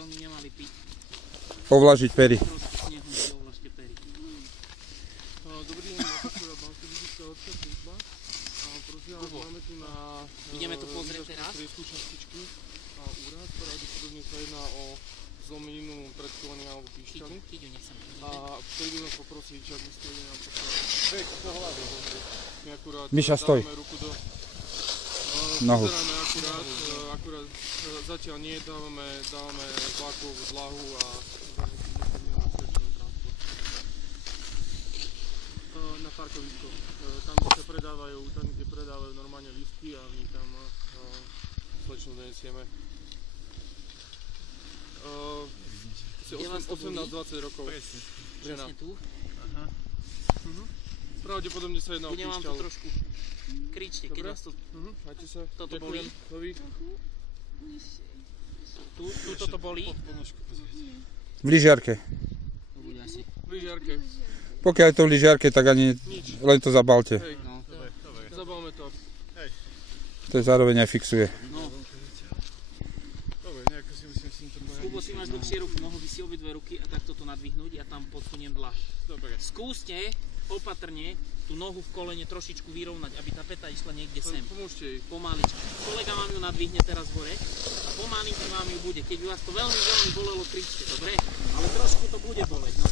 veľmi nemali piť. Povlažiť pery. Trošku snehu, povlažte pery. Dobrý deň, Matúšura, Banka Vizická Horská služba. Prosím vás, máme tu na... Ideme to pozrieť teraz? Triesku šastičky a úraz. Pravdepodobne sa jedná o zlomeninu predkovania alebo píšťaly. A vtedy budem poprosiť, ak by ste vedeli nám vek po hlave. My akurát dávame ruku do... Nohu. Pozeráme akurát zatiaľ nie, dávame vlákovú dlahu a na parkovisko. Tam, kde predávajú normálne lístky a my tam slečnú donesieme. 18-20 rokov. Žena. Presne tu? Aha. Pravdepodobne sa jedná o píšťalu. Budem vám to trošku kričte, keď vás to... Majte sa. Toto bolí? Tuto to bolí? V lyžiarke. V lyžiarke. Pokiaľ je to v lyžiarke, tak ani len to zabalte. No. Zabalme to. To je zároveň aj fixuje. No. Dobre, nejako si musím s týmto pohradiť. Kubo, si máš dlhšie ruky, mohol by si obidve ruky a takto to nadvihnúť, ja tam podsuniem dlah. Dobre. Skúste opatrne tú nohu v kolene trošičku vyrovnať, aby tá päta išla niekde sem. Pomôžte jej. Pomaličky. Kolega vám ju nadvihne teraz hore a pomalinky vám ju bude. Keď by vás to veľmi, veľmi bolelo, kričte, dobre? Ale trošku to bude boleť. No.